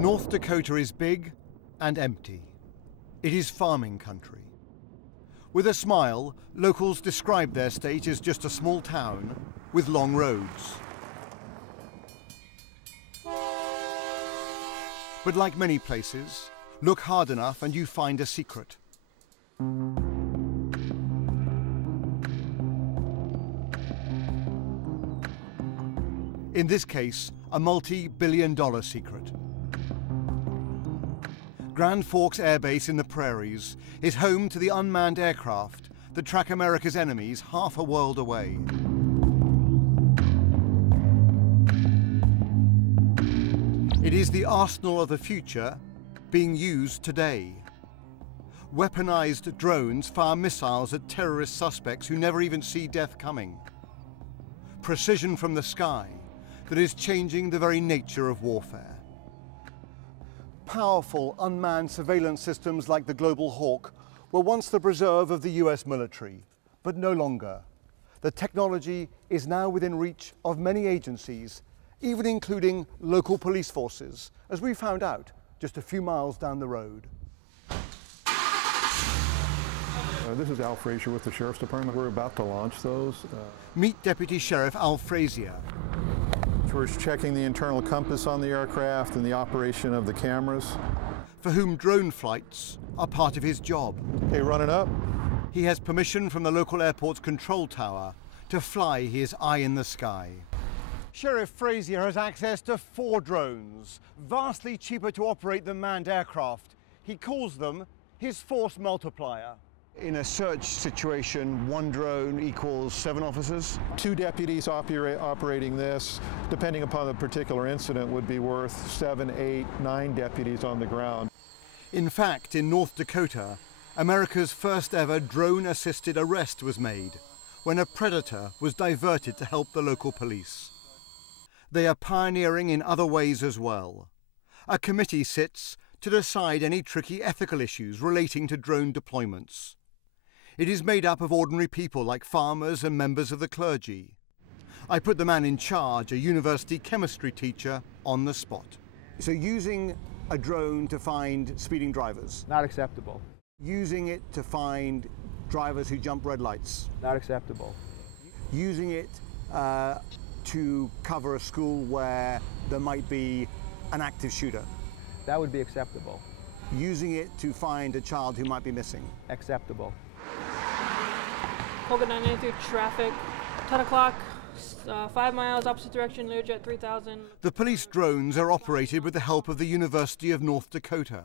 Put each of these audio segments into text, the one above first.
North Dakota is big and empty. It is farming country. With a smile, locals describe their state as just a small town with long roads. But like many places, look hard enough and you find a secret. In this case, a multi-billion-dollar secret. Grand Forks Air Base in the prairies is home to the unmanned aircraft that track America's enemies half a world away. It is the arsenal of the future being used today. Weaponized drones fire missiles at terrorist suspects who never even see death coming. Precision from the sky that is changing the very nature of warfare. Powerful unmanned surveillance systems like the Global Hawk were once the preserve of the US military, but no longer. The technology is now within reach of many agencies, even including local police forces, as we found out just a few miles down the road. This is Al Frazier with the Sheriff's Department. We're about to launch those. Meet Deputy Sheriff Al Frazier. We're checking the internal compass on the aircraft and the operation of the cameras. For whom drone flights are part of his job. Okay, running up. He has permission from the local airport's control tower to fly his eye in the sky. Sheriff Frazier has access to 4 drones, vastly cheaper to operate than manned aircraft. He calls them his force multiplier. In a search situation, 1 drone equals 7 officers? 2 deputies operating this, depending upon the particular incident, would be worth 7, 8, 9 deputies on the ground. In fact, in North Dakota, America's first ever drone-assisted arrest was made when a predator was diverted to help the local police. They are pioneering in other ways as well. A committee sits to decide any tricky ethical issues relating to drone deployments. It is made up of ordinary people like farmers and members of the clergy. I put the man in charge, a university chemistry teacher, on the spot. So using a drone to find speeding drivers? Not acceptable. Using it to find drivers who jump red lights? Not acceptable. Using it to cover a school where there might be an active shooter? That would be acceptable. Using it to find a child who might be missing? Acceptable. Colgan 993 traffic, 10 o'clock, 5 miles opposite direction, Learjet 3000. The police drones are operated with the help of the University of North Dakota,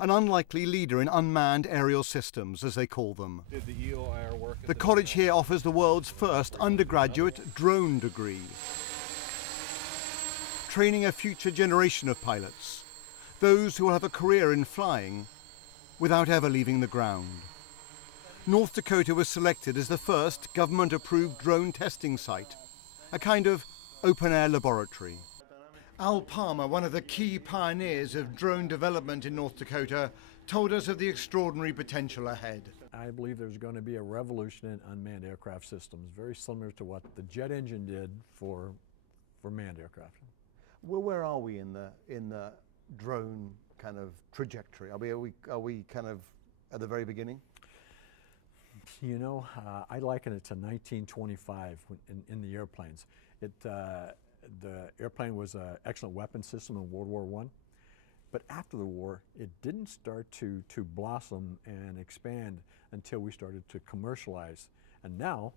an unlikely leader in unmanned aerial systems, as they call them. Did the EOIR work? The college here offers the world's first undergraduate drone degree, training a future generation of pilots, those who will have a career in flying without ever leaving the ground. North Dakota was selected as the first government-approved drone testing site, a kind of open-air laboratory. Al Palmer, one of the key pioneers of drone development in North Dakota, told us of the extraordinary potential ahead. I believe there's going to be a revolution in unmanned aircraft systems, very similar to what the jet engine did for manned aircraft. Well, where are we in the drone kind of trajectory? Are we kind of at the very beginning? You know, I liken it to 1925 in the airplanes. The airplane was an excellent weapon system in World War I, but after the war, it didn't start to blossom and expand until we started to commercialize. And now,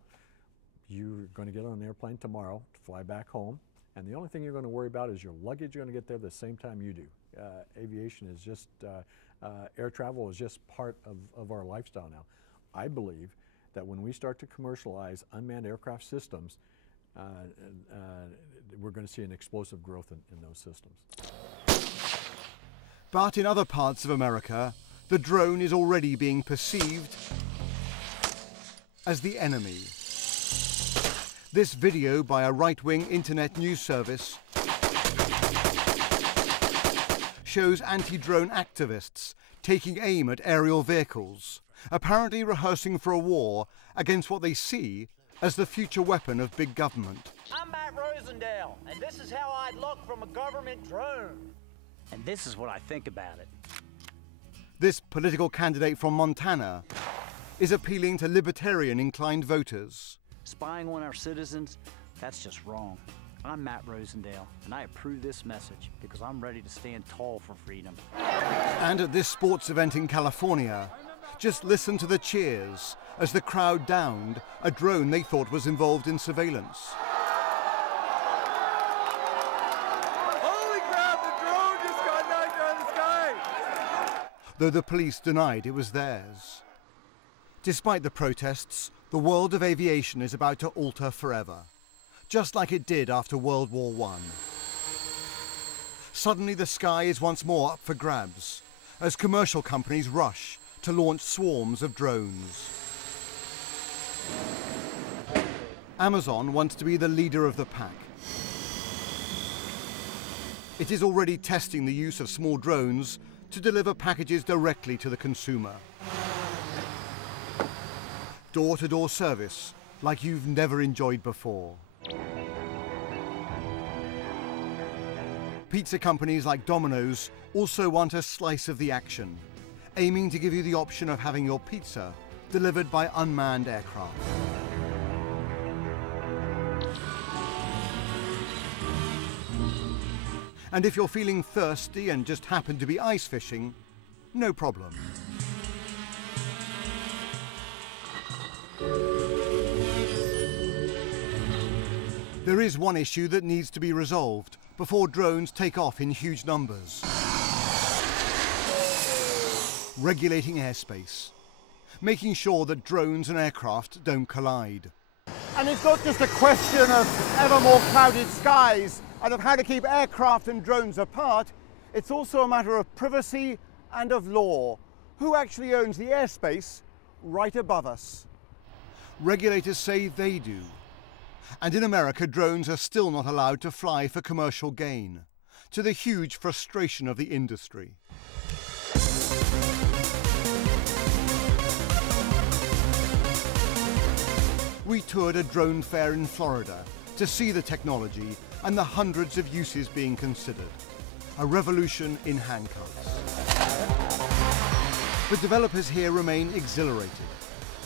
you're going to get on an airplane tomorrow to fly back home, and the only thing you're going to worry about is your luggage. You're going to get there the same time you do. Aviation is just, air travel is just part of our lifestyle now. I believe that when we start to commercialize unmanned aircraft systems, we're going to see an explosive growth in those systems. But in other parts of America, the drone is already being perceived as the enemy. This video by a right-wing internet news service shows anti-drone activists taking aim at aerial vehicles, apparently rehearsing for a war against what they see as the future weapon of big government. I'm Matt Rosendale, and this is how I'd look from a government drone. And this is what I think about it. This political candidate from Montana is appealing to libertarian-inclined voters. Spying on our citizens, that's just wrong. I'm Matt Rosendale, and I approve this message because I'm ready to stand tall for freedom. And at this sports event in California, just listen to the cheers as the crowd downed a drone they thought was involved in surveillance. Holy crap, the drone just got knocked out of the sky! Though the police denied it was theirs. Despite the protests, the world of aviation is about to alter forever, just like it did after World War I. Suddenly the sky is once more up for grabs, as commercial companies rush to launch swarms of drones. Amazon wants to be the leader of the pack. It is already testing the use of small drones to deliver packages directly to the consumer. Door-to-door service like you've never enjoyed before. Pizza companies like Domino's also want a slice of the action, aiming to give you the option of having your pizza delivered by unmanned aircraft. And if you're feeling thirsty and just happen to be ice fishing, no problem. There is one issue that needs to be resolved before drones take off in huge numbers. Regulating airspace, making sure that drones and aircraft don't collide. And it's not just a question of ever more clouded skies and of how to keep aircraft and drones apart, it's also a matter of privacy and of law. Who actually owns the airspace right above us? Regulators say they do. And in America, drones are still not allowed to fly for commercial gain, to the huge frustration of the industry. We toured a drone fair in Florida to see the technology and the hundreds of uses being considered. A revolution in handcuffs. But developers here remain exhilarated,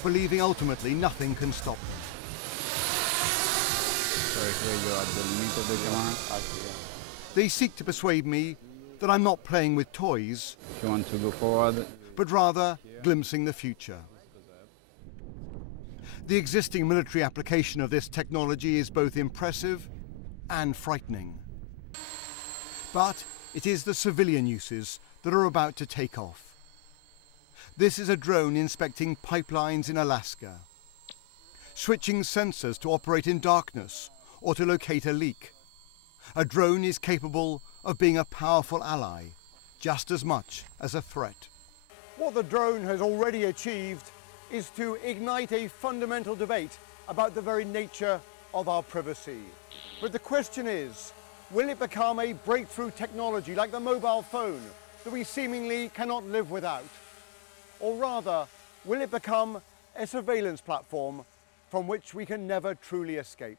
believing ultimately nothing can stop them. They seek to persuade me that I'm not playing with toys, you want to go forward, but rather glimpsing the future. The existing military application of this technology is both impressive and frightening. But it is the civilian uses that are about to take off. This is a drone inspecting pipelines in Alaska, switching sensors to operate in darkness or to locate a leak. A drone is capable of being a powerful ally, just as much as a threat. What the drone has already achieved is to ignite a fundamental debate about the very nature of our privacy. But the question is, will it become a breakthrough technology like the mobile phone that we seemingly cannot live without? Or rather, will it become a surveillance platform from which we can never truly escape?